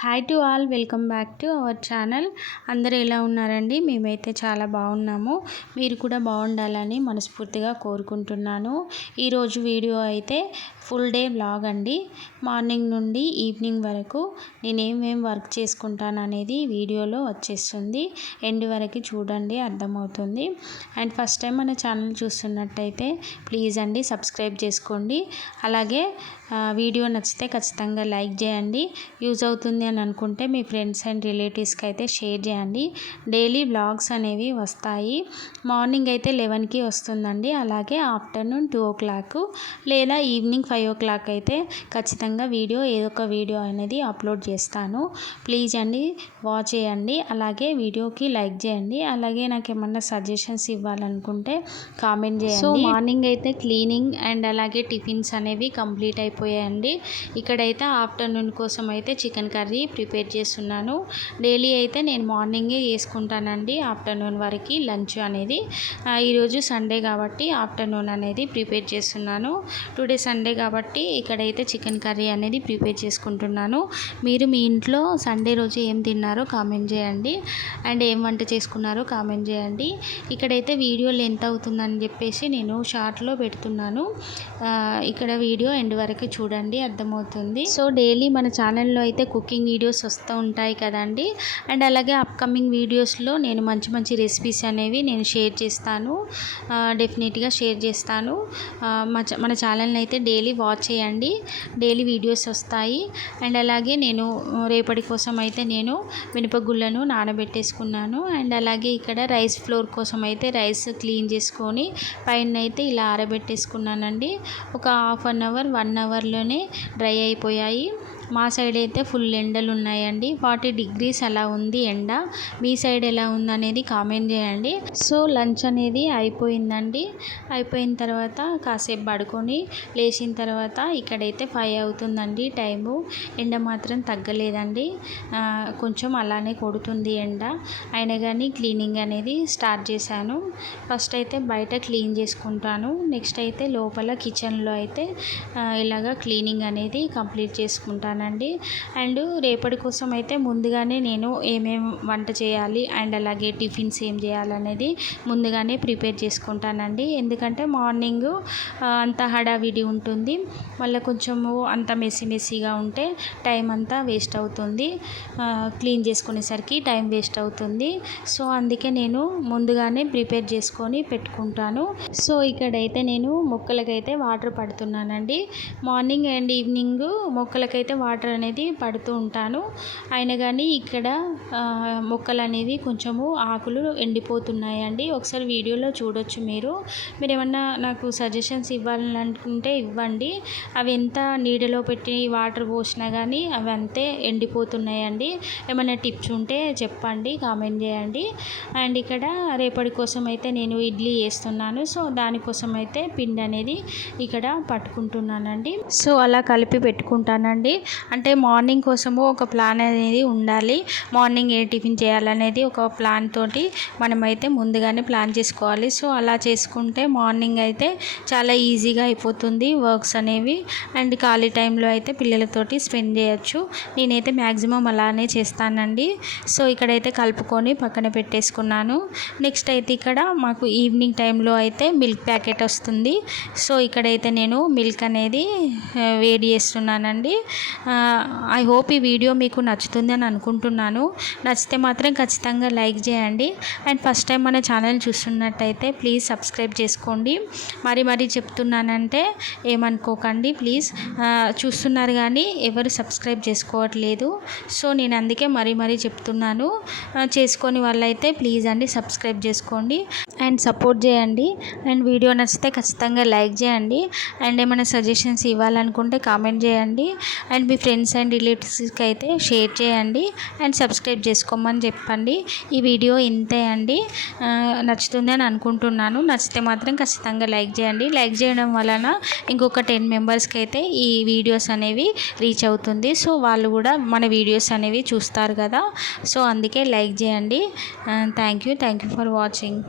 Hi to all, welcome back to our channel. అందరూ ఎలా ఉన్నారండి? మేమైతే చాలా బాగున్నాము. మీరు కూడా బాగుండాలని మనస్ఫూర్తిగా కోరుకుంటున్నాను. ఈరోజు వీడియో అయితే ఫుల్ డే వ్లాగ్ అండి. మార్నింగ్ నుండి ఈవినింగ్ వరకు నేను ఏమేమి వర్క్ చేసుకుంటాను అనేది వీడియోలో వచ్చేస్తుంది. ఎండ్ వరకు చూడండి, అర్థమవుతుంది. అండ్ ఫస్ట్ టైం మన ఛానల్ చూస్తున్నట్టయితే ప్లీజ్ అండి సబ్స్క్రైబ్ చేసుకోండి. అలాగే వీడియో నచ్చితే ఖచ్చితంగా లైక్ చేయండి. యూజ్ అవుతుంది అని అనుకుంటే మీ ఫ్రెండ్స్ అండ్ రిలేటివ్స్కి అయితే షేర్ చేయండి. డైలీ వ్లాగ్స్ అనేవి వస్తాయి. మార్నింగ్ అయితే 11కి వస్తుందండి. అలాగే ఆఫ్టర్నూన్ 2 o'clock లేదా ఈవినింగ్ 5 o'clock అయితే ఖచ్చితంగా ఏదో ఒక వీడియో అనేది అప్లోడ్ చేస్తాను. ప్లీజ్ అండి వాచ్ చేయండి. అలాగే వీడియోకి లైక్ చేయండి. అలాగే నాకు ఏమన్నా సజెషన్స్ ఇవ్వాలనుకుంటే కామెంట్ చేయండి. సో మార్నింగ్ అయితే క్లీనింగ్ అండ్ అలాగే టిఫిన్స్ అనేవి కంప్లీట్ అయిపోయాయండి. ఇక్కడైతే ఆఫ్టర్నూన్ కోసం అయితే చికెన్ కర్రీ ప్రిపేర్ చేస్తున్నాను. డైలీ అయితే నేను మార్నింగే చేసుకుంటానండి ఆఫ్టర్నూన్ వరకు లంచ్ అనేది. ఈరోజు సండే కాబట్టి ఆఫ్టర్నూన్ అనేది ప్రిపేర్ చేస్తున్నాను. టుడే సండే కాబట్టి ఇక్కడైతే చికెన్ కర్రీ అనేది ప్రిపేర్ చేసుకుంటున్నాను. మీరు మీ ఇంట్లో సండే రోజు ఏం తిన్నారో కామెంట్ చేయండి. అండ్ ఏం వంట చేసుకున్నారో కామెంట్ చేయండి. ఇక్కడైతే వీడియో లెంత్ అవుతుందని చెప్పేసి నేను షార్ట్లో పెడుతున్నాను. ఇక్కడ వీడియో ఎండ్ వరకు చూడండి, అర్థమవుతుంది. సో డైలీ మన ఛానల్లో అయితే కుకింగ్ వీడియోస్ వస్తూ ఉంటాయి కదండి. అండ్ అలాగే అప్కమింగ్ వీడియోస్లో నేను మంచి మంచి రెసిపీస్ అనేవి నేను షేర్ చేస్తాను. డెఫినెట్గా షేర్ చేస్తాను. మన ఛానల్ని అయితే డైలీ వాచ్ చేయండి. డైలీ వీడియోస్ వస్తాయి. అండ్ అలాగే నేను రేపటి కోసం అయితే నేను మినపగుళ్ళను నానబెట్టేసుకున్నాను. అండ్ అలాగే ఇక్కడ రైస్ ఫ్లోర్ కోసం అయితే రైస్ క్లీన్ చేసుకొని పైన అయితే ఇలా ఆరబెట్టేసుకున్నానండి. ఒక హాఫ్ అన్ అవర్ 1 అవర్లోనే డ్రై అయిపోయాయి. మా సైడ్ అయితే ఫుల్ ఎండలు ఉన్నాయండి. 40 degrees అలా ఉంది ఎండ. మీ సైడ్ ఎలా ఉందనేది కామెంట్ చేయండి. సో లంచ్ అనేది అయిపోయిందండి. అయిపోయిన తర్వాత కాసేపు పడుకొని లేచిన తర్వాత ఇక్కడైతే 5 అవుతుందండి టైము. ఎండ మాత్రం తగ్గలేదండి. కొంచెం అలానే కొడుతుంది ఎండ. అయినా కానీ క్లీనింగ్ అనేది స్టార్ట్ చేశాను. ఫస్ట్ అయితే బయట క్లీన్ చేసుకుంటాను. నెక్స్ట్ అయితే లోపల కిచెన్లో అయితే ఇలాగా క్లీనింగ్ అనేది కంప్లీట్ చేసుకుంటాను అండి. అండ్ రేపటి కోసం అయితే ముందుగానే నేను ఏమేమి వంట చేయాలి అండ్ అలాగే టిఫిన్స్ ఏం చేయాలనేది ముందుగానే ప్రిపేర్ చేసుకుంటానండి. ఎందుకంటే మార్నింగ్ అంత హడావిడి ఉంటుంది. మళ్ళీ కొంచెము అంత మెస్సీగా ఉంటే టైం అంతా వేస్ట్ అవుతుంది. క్లీన్ చేసుకునేసరికి టైం వేస్ట్ అవుతుంది. సో అందుకే నేను ముందుగానే ప్రిపేర్ చేసుకొని పెట్టుకుంటాను. సో ఇక్కడైతే నేను మొక్కలకైతే వాటర్ పడుతున్నానండి. మార్నింగ్ అండ్ ఈవినింగ్ మొక్కలకైతే వాటర్ అనేది పడుతూ ఉంటాను. అయినా కానీ ఇక్కడ మొక్కలు అనేవి కొంచెము ఆకులు ఎండిపోతున్నాయండి. ఒకసారి వీడియోలో చూడొచ్చు మీరు. ఏమన్నా నాకు సజెషన్స్ ఇవ్వాలనుకుంటే ఇవ్వండి. అవి ఎంత నీడలో పెట్టి వాటర్ పోసినా కానీ అవి అంతే ఎండిపోతున్నాయండి. ఏమైనా టిప్స్ ఉంటే చెప్పండి, కామెంట్ చేయండి. అండ్ ఇక్కడ రేపటి కోసం అయితే నేను ఇడ్లీ వేస్తున్నాను. సో దానికోసం అయితే పిండి అనేది ఇక్కడ పట్టుకుంటున్నానండి. సో అలా కలిపి పెట్టుకుంటానండి. అంటే మార్నింగ్ కోసము ఒక ప్లాన్ అనేది ఉండాలి. మార్నింగ్ ఏ టిఫిన్ చేయాలనేది ఒక ప్లాన్ తోటి మనమైతే ముందుగానే ప్లాన్ చేసుకోవాలి. సో అలా చేసుకుంటే మార్నింగ్ అయితే చాలా ఈజీగా అయిపోతుంది వర్క్స్ అనేవి. అండ్ ఖాళీ టైంలో అయితే పిల్లలతోటి స్పెండ్ చేయొచ్చు. నేనైతే మ్యాక్సిమం అలానే చేస్తానండి. సో ఇక్కడైతే కలుపుకొని పక్కన పెట్టేసుకున్నాను. నెక్స్ట్ అయితే ఇక్కడ మాకు ఈవినింగ్ టైంలో అయితే మిల్క్ ప్యాకెట్ వస్తుంది. సో ఇక్కడైతే నేను మిల్క్ అనేది వేడి చేస్తున్నానండి. ఐ హోప్ ఈ వీడియో మీకు నచ్చుతుంది అని అనుకుంటున్నాను. నచ్చితే మాత్రం ఖచ్చితంగా లైక్ చేయండి. అండ్ ఫస్ట్ టైం మన ఛానల్ చూస్తున్నట్టయితే ప్లీజ్ సబ్స్క్రైబ్ చేసుకోండి. మరీ చెప్తున్నానంటే ఏమనుకోకండి ప్లీజ్. చూస్తున్నారు కానీ ఎవరు సబ్స్క్రైబ్ చేసుకోవట్లేదు. సో నేను అందుకే మరీ చెప్తున్నాను. చేసుకొని వాళ్ళైతే ప్లీజ్ అండి సబ్స్క్రైబ్ చేసుకోండి అండ్ సపోర్ట్ చేయండి. అండ్ వీడియో నచ్చితే ఖచ్చితంగా లైక్ చేయండి. అండ్ ఏమైనా సజెషన్స్ ఇవ్వాలనుకుంటే కామెంట్ చేయండి. అండ్ మీ ఫ్రెండ్స్ అండ్ రిలేటివ్స్కి అయితే షేర్ చేయండి. అండ్ సబ్స్క్రైబ్ చేసుకోమని చెప్పండి. ఈ వీడియో ఇంతే అండి. నచ్చుతుంది అని అనుకుంటున్నాను. నచ్చితే మాత్రం ఖచ్చితంగా లైక్ చేయండి. లైక్ చేయడం వలన ఇంకొక 10 మెంబర్స్కి అయితే ఈ వీడియోస్ అనేవి రీచ్ అవుతుంది. సో వాళ్ళు కూడా మన వీడియోస్ అనేవి చూస్తారు కదా. సో అందుకే లైక్ చేయండి. Thank you for watching.